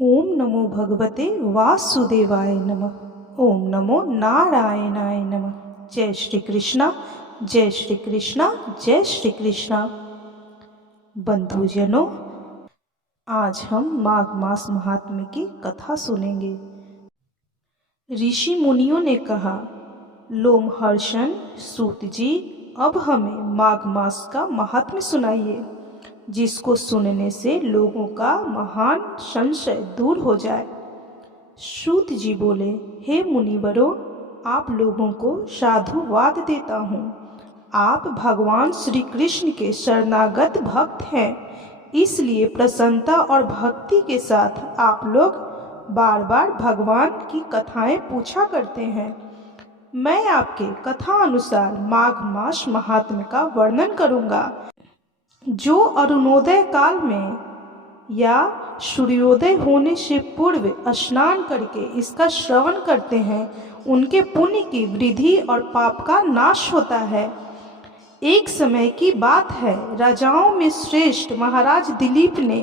ओम नमो भगवते वासुदेवाय नमः। ओम नमो नारायणाय नमः। जय श्री कृष्णा, जय श्री कृष्णा, जय श्री कृष्णा। बंधुजनों, आज हम माघ मास महात्म्य की कथा सुनेंगे। ऋषि मुनियों ने कहा, लोमहर्षण सूत जी, अब हमें माघ मास का महात्म्य सुनाइए, जिसको सुनने से लोगों का महान संशय दूर हो जाए। सूत जी बोले, हे मुनिवरों, आप लोगों को साधुवाद देता हूँ। आप भगवान श्री कृष्ण के शरणागत भक्त हैं, इसलिए प्रसन्नता और भक्ति के साथ आप लोग बार बार भगवान की कथाएं पूछा करते हैं। मैं आपके कथा अनुसार माघ मास महात्म्य का वर्णन करूँगा। जो अरुणोदय काल में या सूर्योदय होने से पूर्व स्नान करके इसका श्रवण करते हैं, उनके पुण्य की वृद्धि और पाप का नाश होता है। एक समय की बात है, राजाओं में श्रेष्ठ महाराज दिलीप ने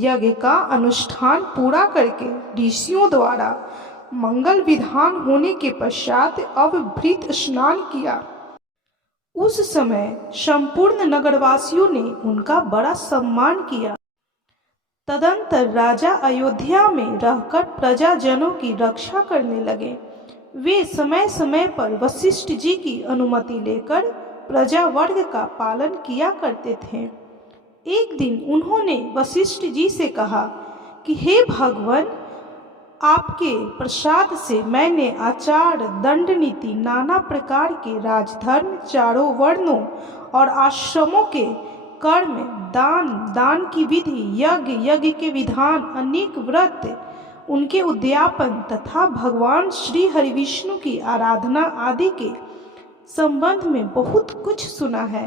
यज्ञ का अनुष्ठान पूरा करके ऋषियों द्वारा मंगल विधान होने के पश्चात अवभृत स्नान किया। उस समय संपूर्ण नगरवासियों ने उनका बड़ा सम्मान किया। तदंतर राजा अयोध्या में रहकर प्रजाजनों की रक्षा करने लगे। वे समय समय पर वशिष्ठ जी की अनुमति लेकर प्रजा वर्ग का पालन किया करते थे। एक दिन उन्होंने वशिष्ठ जी से कहा कि हे भगवान, आपके प्रसाद से मैंने आचार, दंड नीति, नाना प्रकार के राजधर्म, चारों वर्णों और आश्रमों के कर्म, दान की विधि, यज्ञ के विधान, अनेक व्रत, उनके उद्यापन तथा भगवान श्री हरिविष्णु की आराधना आदि के संबंध में बहुत कुछ सुना है।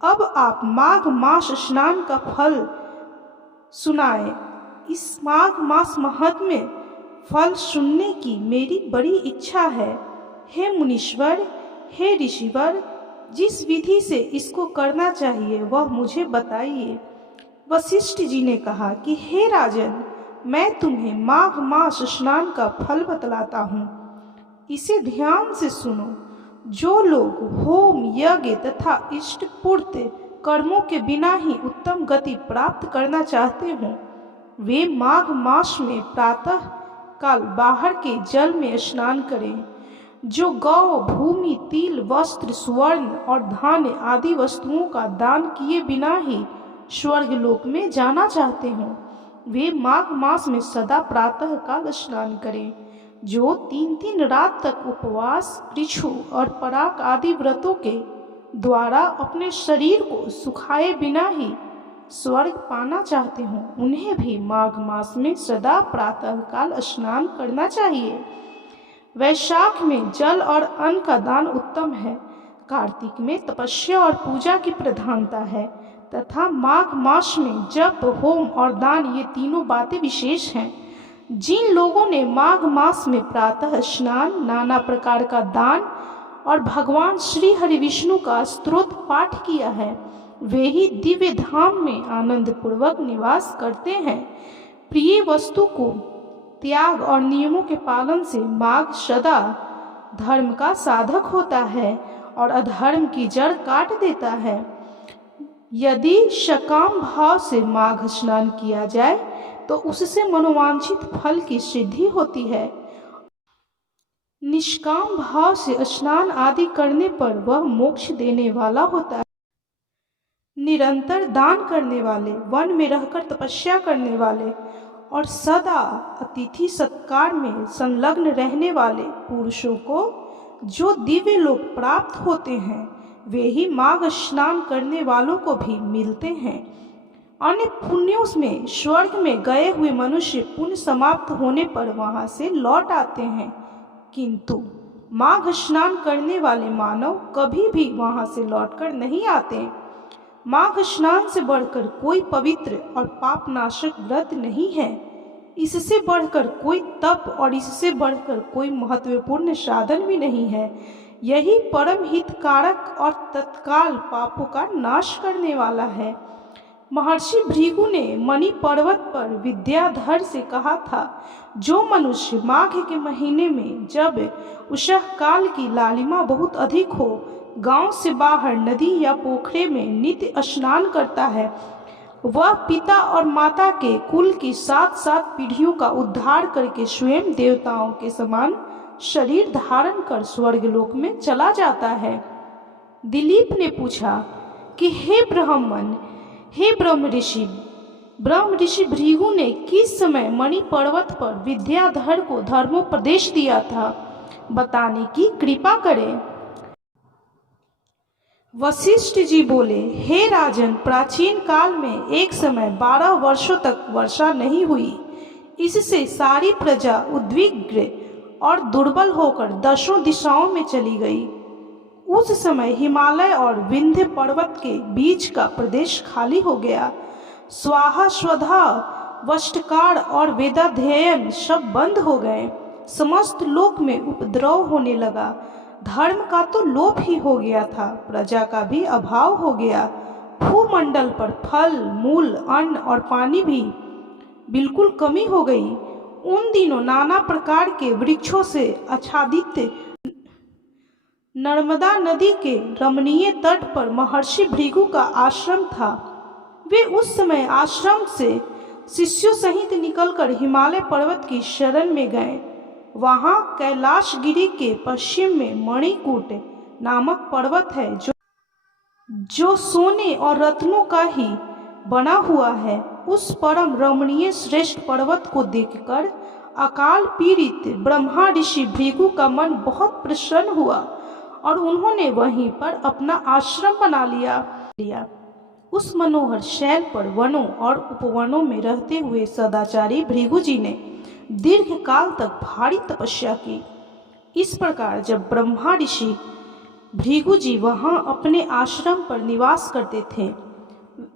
अब आप माघ मास स्नान का फल सुनाए। इस माघ मास महात्म्य फल सुनने की मेरी बड़ी इच्छा है। हे मुनीश्वर, हे ऋषिवर, जिस विधि से इसको करना चाहिए वह मुझे बताइए। वशिष्ठ जी ने कहा कि हे राजन, मैं तुम्हें माघ मास स्नान का फल बतलाता हूँ, इसे ध्यान से सुनो। जो लोग होम, यज्ञ तथा इष्ट पूर्ति कर्मों के बिना ही उत्तम गति प्राप्त करना चाहते हों, वे माघ मास में प्रातः काल बाहर के जल में स्नान करें। जो गौ, भूमि, तिल, वस्त्र, स्वर्ण और धान्य आदि वस्तुओं का दान किए बिना ही स्वर्ग लोक में जाना चाहते हों, वे माघ मास में सदा प्रातः काल स्नान करें। जो 3-3 रात तक उपवास, पृछु और पराग आदि व्रतों के द्वारा अपने शरीर को सुखाए बिना ही स्वर्ग पाना चाहते हों, उन्हें भी माघ मास में सदा प्रातः काल स्नान करना चाहिए। वैशाख में जल और अन्न का दान उत्तम है। कार्तिक में तपस्या और पूजा की प्रधानता है तथा माघ मास में जप, होम और दान, ये तीनों बातें विशेष हैं। जिन लोगों ने माघ मास में प्रातः स्नान, नाना प्रकार का दान और भगवान श्री हरिविष्णु का स्तोत्र पाठ किया है, वे ही दिव्य धाम में आनंद पूर्वक निवास करते हैं। प्रिय वस्तु को त्याग और नियमों के पालन से माघ सदा धर्म का साधक होता है और अधर्म की जड़ काट देता है। यदि सकाम भाव से माघ स्नान किया जाए तो उससे मनोवांछित फल की सिद्धि होती है। निष्काम भाव से स्नान आदि करने पर वह मोक्ष देने वाला होता है। निरंतर दान करने वाले, वन में रहकर तपस्या करने वाले और सदा अतिथि सत्कार में संलग्न रहने वाले पुरुषों को जो दिव्य लोक प्राप्त होते हैं, वे ही माघ स्नान करने वालों को भी मिलते हैं। अन्य पुण्यों में स्वर्ग में गए हुए मनुष्य पुण्य समाप्त होने पर वहां से लौट आते हैं, किंतु माघ स्नान करने वाले मानव कभी भी वहां से लौटकर नहीं आते। माघ स्नान से बढ़कर कोई पवित्र और पापनाशक व्रत नहीं है। इससे बढ़कर कोई तप और इससे बढ़कर कोई महत्वपूर्ण साधन भी नहीं है। यही परम हितकारक और तत्काल पापों का नाश करने वाला है। महर्षि भृगु ने मणि पर्वत पर विद्याधर से कहा था, जो मनुष्य माघ के महीने में, जब उषः काल की लालिमा बहुत अधिक हो, गांव से बाहर नदी या पोखरे में नित्य स्नान करता है, वह पिता और माता के कुल की 7-7 पीढ़ियों का उद्धार करके स्वयं देवताओं के समान शरीर धारण कर स्वर्गलोक में चला जाता है। दिलीप ने पूछा कि हे ब्रह्म ऋषि भृगु ने किस समय मणि पर्वत पर विद्याधर को धर्मोपदेश दिया था, बताने की कृपा करें। वशिष्ठ जी बोले, हे राजन, प्राचीन काल में एक समय 12 वर्षों तक वर्षा नहीं हुई। इससे सारी प्रजा उद्विग्न और दुर्बल होकर 10 दिशाओं में चली गई। उस समय हिमालय और विंध्य पर्वत के बीच का प्रदेश खाली हो गया। स्वाहा स्वधा वष्टकार और वेदाध्ययन सब बंद हो गए। समस्त लोक में उपद्रव होने लगा। धर्म का तो लोप ही हो गया था, प्रजा का भी अभाव हो गया। भूमंडल पर फल मूल अन्न और पानी भी बिल्कुल कमी हो गई। उन दिनों नाना प्रकार के वृक्षों से आच्छादित नर्मदा नदी के रमणीय तट पर महर्षि भृगु का आश्रम था। वे उस समय आश्रम से शिष्यों सहित निकलकर हिमालय पर्वत की शरण में गए। वहां कैलाशगिरी के पश्चिम में मणिकूट नामक पर्वत है, जो सोने और रत्नों का ही बना हुआ है। उस परम रमणीय श्रेष्ठ पर्वत को देखकर अकाल पीड़ित ब्रह्मा ऋषि भृगु का मन बहुत प्रसन्न हुआ और उन्होंने वहीं पर अपना आश्रम बना लिया। उस मनोहर शैल पर वनों और उपवनों में रहते हुए सदाचारी भृगु जी ने दीर्घ काल तक भारी तपस्या की। इस प्रकार जब ब्रह्मा ऋषि भृगु जी वहां अपने आश्रम पर निवास करते थे,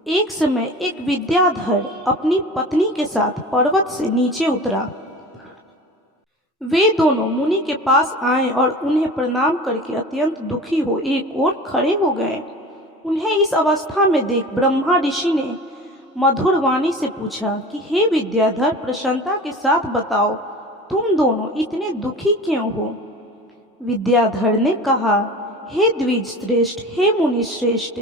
एक समय एक विद्याधर अपनी पत्नी के साथ पर्वत से नीचे उतरा। वे दोनों मुनि के पास आए और उन्हें प्रणाम करके अत्यंत दुखी हो एक ओर खड़े हो गए। उन्हें इस अवस्था में देख ब्रह्मा ऋषि ने मधुर वाणी से पूछा कि हे विद्याधर, प्रसन्नता के साथ बताओ, तुम दोनों इतने दुखी क्यों हो? विद्याधर ने कहा, हे द्विज श्रेष्ठ, हे मुनि श्रेष्ठ,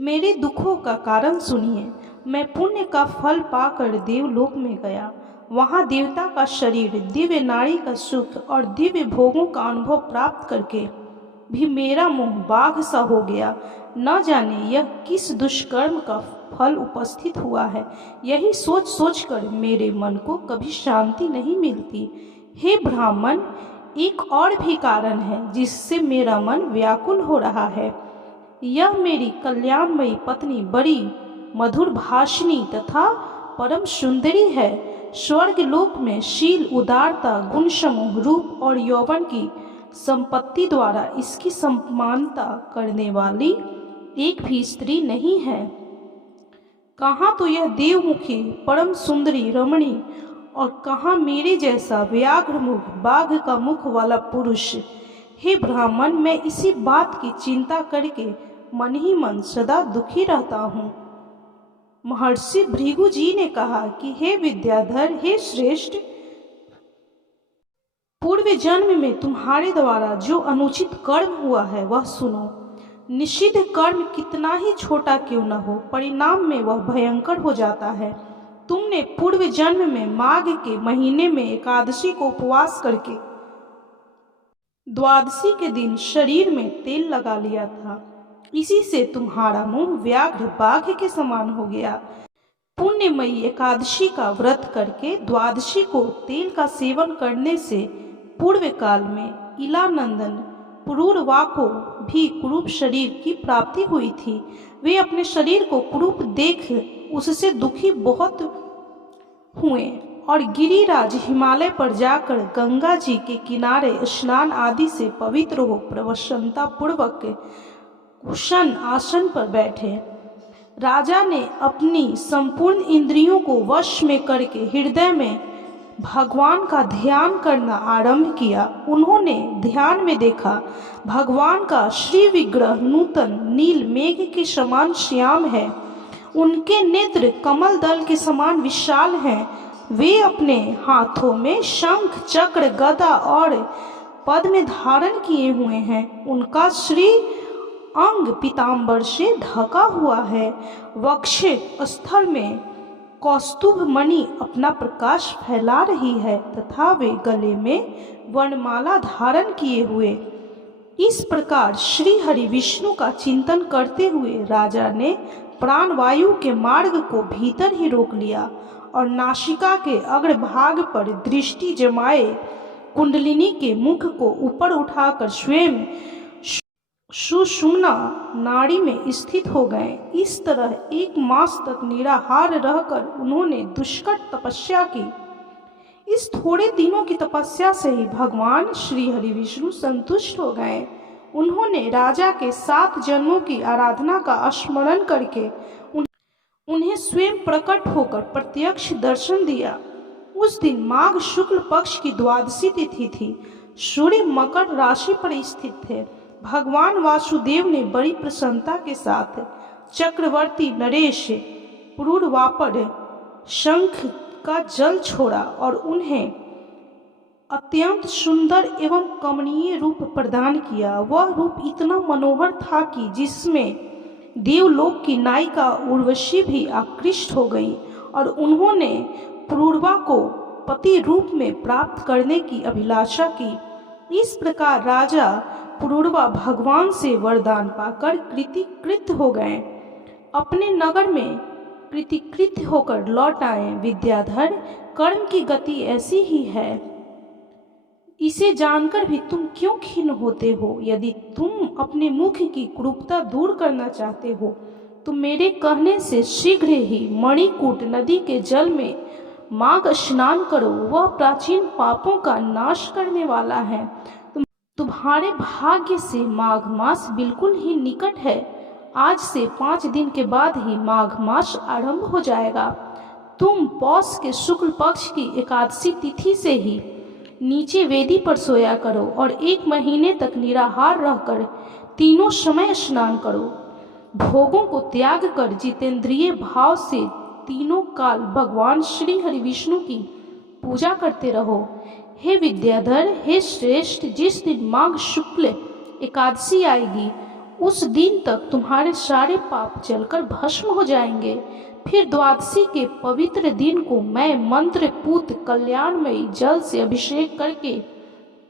मेरे दुखों का कारण सुनिए। मैं पुण्य का फल पाकर देवलोक में गया। वहाँ देवता का शरीर, दिव्य नारी का सुख और दिव्य भोगों का अनुभव प्राप्त करके भी मेरा मुंह बाघ सा हो गया। न जाने यह किस दुष्कर्म का फल उपस्थित हुआ है। यही सोच सोच कर मेरे मन को कभी शांति नहीं मिलती। हे ब्राह्मण, एक और भी कारण है जिससे मेरा मन व्याकुल हो रहा है। यह मेरी कल्याणमयी पत्नी बड़ी मधुर भाषिणी तथा परम सुंदरी है। स्वर्ग लोक में शील, उदारता, गुण समूह, रूप और यौवन की संपत्ति द्वारा इसकी सम्मानता करने वाली एक भी स्त्री नहीं है। कहाँ तो यह देवमुखी परम सुंदरी रमणी और कहाँ मेरे जैसा व्याघ्र मुख, बाघ का मुख वाला पुरुष। हे ब्राह्मण, मैं इसी बात की चिंता करके मन ही मन सदा दुखी रहता हूँ। महर्षि भृगु जी ने कहा कि हे विद्याधर, हे श्रेष्ठ, पूर्व जन्म में तुम्हारे द्वारा जो अनुचित कर्म हुआ है वह सुनो। निषिद्ध कर्म कितना ही छोटा क्यों न हो, परिणाम में वह भयंकर हो जाता है। तुमने पूर्व जन्म में माघ के महीने में एकादशी को उपवास करके द्वादशी के दिन शरीर में तेल लगा लिया था। इसी से तुम्हारा मुंह व्याघ्र बाघ के समान हो गया। पुण्यमयी एकादशी का व्रत करके द्वादशी को तेल का सेवन करने से पूर्व काल में इलानंदन पुरूरवा को भी कुरूप शरीर की प्राप्ति हुई थी। वे अपने शरीर को कुरूप देख उससे दुखी बहुत हुए और गिरिराज हिमालय पर जाकर गंगा जी के किनारे स्नान आदि से पवित्र हो प्रसन्नता पूर्वक कुशन आसन पर बैठे। राजा ने अपनी संपूर्ण इंद्रियों को वश में करके हृदय में भगवान का ध्यान करना आरंभ किया। उन्होंने ध्यान में देखा भगवान का श्री विग्रह नूतन नील मेघ के समान श्याम है उनके नेत्र कमल दल के समान विशाल हैं। वे अपने हाथों में शंख, चक्र, गदा और पद्म धारण किए हुए हैं। उनका श्री अंग पीतांबर से ढका हुआ है। वक्ष स्थल में कौस्तुभ मणि अपना प्रकाश फैला रही है तथा वे गले में वर्णमाला धारण किए हुए। इस प्रकार श्री हरि विष्णु का चिंतन करते हुए राजा ने प्राणवायु के मार्ग को भीतर ही रोक लिया और नासिका के अग्रभाग पर दृष्टि जमाए कुंडलिनी के मुख को ऊपर उठाकर स्वयं सुषुम्ना नाड़ी में स्थित हो गए। इस तरह 1 मास तक निराहार रहकर उन्होंने दुष्कर तपस्या की। इस थोड़े दिनों की तपस्या से ही भगवान श्री हरि विष्णु संतुष्ट हो गए। उन्होंने राजा के 7 जन्मों की आराधना का स्मरण करके उन्हें स्वयं प्रकट होकर प्रत्यक्ष दर्शन दिया। उस दिन माघ शुक्ल पक्ष की द्वादशी तिथि थी। सूर्य मकर राशि पर स्थित थे। भगवान वासुदेव ने बड़ी प्रसन्नता के साथ चक्रवर्ती नरेश पुरूरवापर शंख का जल छोड़ा और उन्हें अत्यंत सुंदर एवं कमनीय रूप प्रदान किया। वह रूप इतना मनोहर था कि जिसमें देवलोक की नायिका उर्वशी भी आकृष्ट हो गई और उन्होंने पुरूरवा को पति रूप में प्राप्त करने की अभिलाषा की। इस प्रकार राजा पुरूरवा भगवान से वरदान पाकर कृतिकृत हो गए। अपने नगर में कृतिकृत होकर लौट आए। विद्याधर, कर्म की गति ऐसी ही है, इसे जानकर भी तुम क्यों खिन्न होते हो? यदि तुम अपने मुख की कुरूपता दूर करना चाहते हो तो मेरे कहने से शीघ्र ही मणिकूट नदी के जल में माघ स्नान करो। वह प्राचीन पापों का नाश करने वाला है। तुम्हारे भाग्य से माघ मास बिल्कुल ही निकट है। आज से 5 दिन के बाद ही माघ मास आरंभ हो जाएगा। तुम पौष के शुक्ल पक्ष की एकादशी तिथि से ही नीचे वेदी पर सोया करो और 1 महीने तक निराहार रहकर तीनों समय स्नान करो। भोगों को त्याग कर जितेंद्रिय भाव से तीनों काल भगवान श्री हरि विष्णु की पूजा करते रहो। हे विद्याधर, हे श्रेष्ठ, जिस दिन माघ शुक्ल एकादशी आएगी उस दिन तक तुम्हारे सारे पाप जलकर भस्म हो जाएंगे। फिर द्वादशी के पवित्र दिन को मैं मंत्र पूत कल्याणमयी जल से अभिषेक करके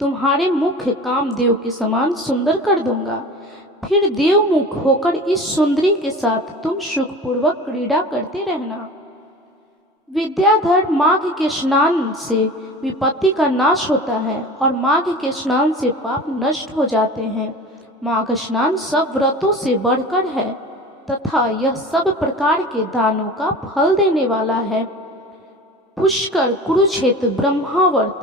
तुम्हारे मुख कामदेव के समान सुंदर कर दूंगा। फिर देवमुख होकर इस सुंदरी के साथ तुम सुखपूर्वक क्रीड़ा करते रहना। विद्याधर, माघ के स्नान से विपत्ति का नाश होता है और माघ के स्नान से पाप नष्ट हो जाते हैं। माघ स्नान सब व्रतों से बढ़कर है तथा यह सब प्रकार के दानों का फल देने वाला है। पुष्कर, कुरुक्षेत्र, ब्रह्मावर्त,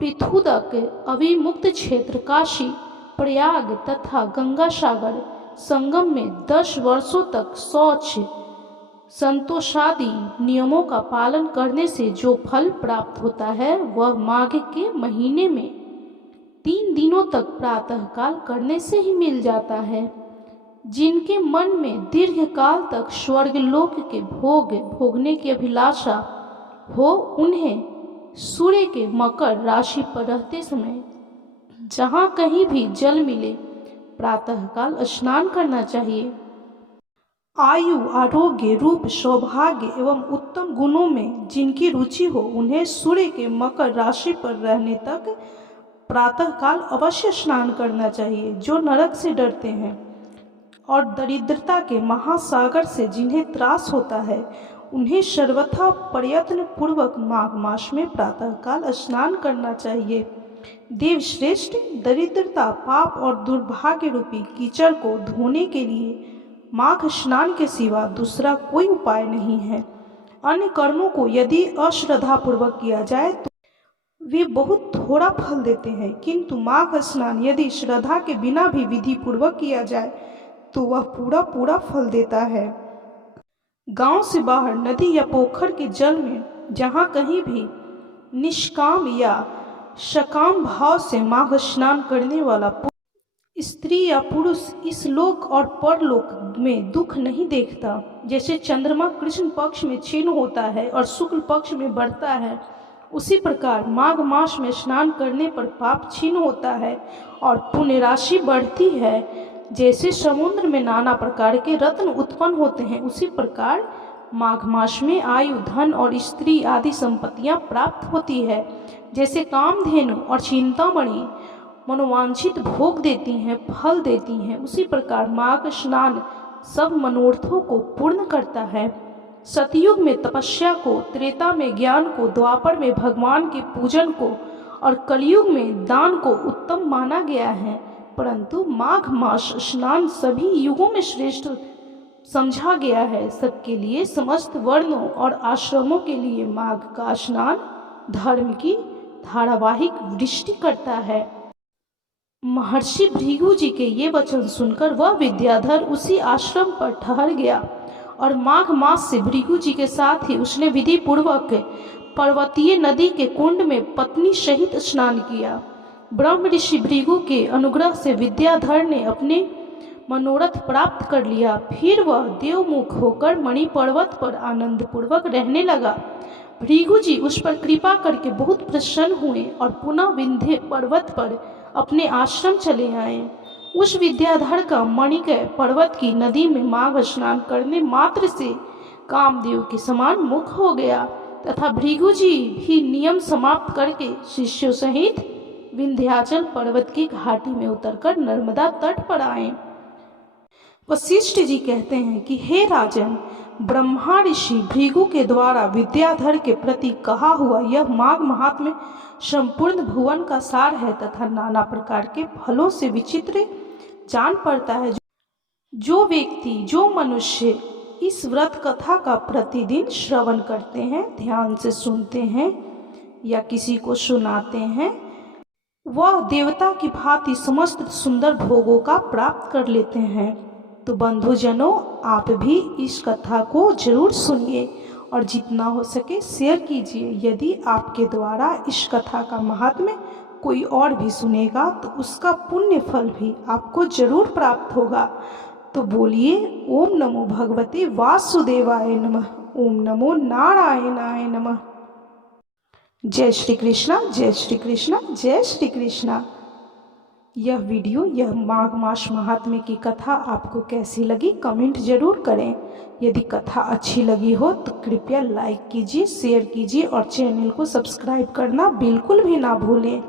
पृथुदक, अविमुक्त क्षेत्र, काशी, प्रयाग तथा गंगा सागर संगम में 10 वर्षों तक शौच संतोषादि नियमों का पालन करने से जो फल प्राप्त होता है वह माघ के महीने में 3 दिनों तक प्रातःकाल करने से ही मिल जाता है। जिनके मन में दीर्घ काल तक स्वर्गलोक के भोग भोगने की अभिलाषा हो उन्हें सूर्य के मकर राशि पर रहते समय जहाँ कहीं भी जल मिले प्रातःकाल स्नान करना चाहिए। आयु, आरोग्य, रूप, सौभाग्य एवं उत्तम गुणों में जिनकी रुचि हो उन्हें सूर्य के मकर राशि पर रहने तक प्रातःकाल अवश्य स्नान करना चाहिए। जो नरक से डरते हैं और दरिद्रता के महासागर से जिन्हें त्रास होता है उन्हें सर्वथा प्रयत्न पूर्वक माघ मास में प्रातःकाल स्नान करना चाहिए। देवश्रेष्ठ, दरिद्रता, पाप और दुर्भाग्य रूपी कीचड़ को धोने के लिए माघ स्नान के सिवा दूसरा कोई उपाय नहीं है। अन्य कर्मों को यदि अश्रद्धापूर्वक किया जाए तो वे बहुत थोड़ा फल देते हैं, किंतु माघ स्नान यदि श्रद्धा के बिना भी विधि पूर्वक किया जाए तो वह पूरा फल देता है। गांव से बाहर नदी या पोखर के जल में जहाँ कहीं भी निष्काम या सकाम भाव से माघ स्नान करने वाला स्त्री या पुरुष इस लोक और परलोक में दुख नहीं देखता। जैसे चंद्रमा कृष्ण पक्ष में क्षीण होता है और शुक्ल पक्ष में बढ़ता है, उसी प्रकार माघ मास में स्नान करने पर पाप क्षीण होता है और पुण्य राशि बढ़ती है। जैसे समुद्र में नाना प्रकार के रत्न उत्पन्न होते हैं, उसी प्रकार माघ मास में आयु, धन और स्त्री आदि संपत्तियां प्राप्त होती है। जैसे कामधेनु और चिंतामणि मनोवांछित भोग देती हैं, फल देती हैं, उसी प्रकार माघ स्नान सब मनोरथों को पूर्ण करता है। सतयुग में तपस्या को, त्रेता में ज्ञान को, द्वापर में भगवान के पूजन को और कलयुग में दान को उत्तम माना गया है। परंतु माघ मास स्नान सभी युगों में श्रेष्ठ समझा गया है। सबके लिए, समस्त वर्णों और आश्रमों के लिए माघ का स्नान धर्म की धारावाहिक वृष्टि करता है। महर्षि भृगु जी के ये वचन सुनकर वह विद्याधर उसी आश्रम पर ठहर गया और माघ मास से भृगु जी के साथ ही उसने विधि पूर्वक पर्वतीय नदी के कुंड में पत्नी सहित स्नान किया। ब्रह्म ऋषि भृगु के अनुग्रह से विद्याधर ने अपने मनोरथ प्राप्त कर लिया। फिर वह देवमुख होकर मणि पर्वत पर आनंद पूर्वक रहने लगा। भृगु जी उस पर कृपा करके बहुत प्रसन्न हुए और पुनः विंध्य पर्वत पर अपने आश्रम चले आए। उस विद्याधर का मणिकय पर्वत की नदी में माघ स्नान करने मात्र से कामदेव के समान मुख हो गया तथा भृगु जी भी नियम समाप्त करके शिष्यों सहित विंध्याचल पर्वत की घाटी में उतरकर नर्मदा तट पर आए। वशिष्ठ जी कहते हैं कि हे राजन, ब्रह्मा ऋषि भृगु के द्वारा विद्याधर के प्रति कहा हुआ यह माघ महात्म्य संपूर्ण भुवन का सार है तथा नाना प्रकार के फलों से विचित्र जान पड़ता है। जो व्यक्ति, जो मनुष्य इस व्रत कथा का प्रतिदिन श्रवण करते हैं, ध्यान से सुनते हैं या किसी को सुनाते हैं, वह देवता की भांति समस्त सुंदर भोगों का प्राप्त कर लेते हैं। तो बंधुजनों, आप भी इस कथा को जरूर सुनिए और जितना हो सके शेयर कीजिए। यदि आपके द्वारा इस कथा का महात्म्य कोई और भी सुनेगा तो उसका पुण्य फल भी आपको जरूर प्राप्त होगा। तो बोलिए ओम नमो भगवते वासुदेवाय नमः, ओम नमो नारायणाय नमः। जय श्री कृष्णा, जय श्री कृष्णा, जय श्री कृष्णा। यह वीडियो, यह माघ मास महात्म्य की कथा आपको कैसी लगी कमेंट जरूर करें। यदि कथा अच्छी लगी हो तो कृपया लाइक कीजिए, शेयर कीजिए और चैनल को सब्सक्राइब करना बिल्कुल भी ना भूलें।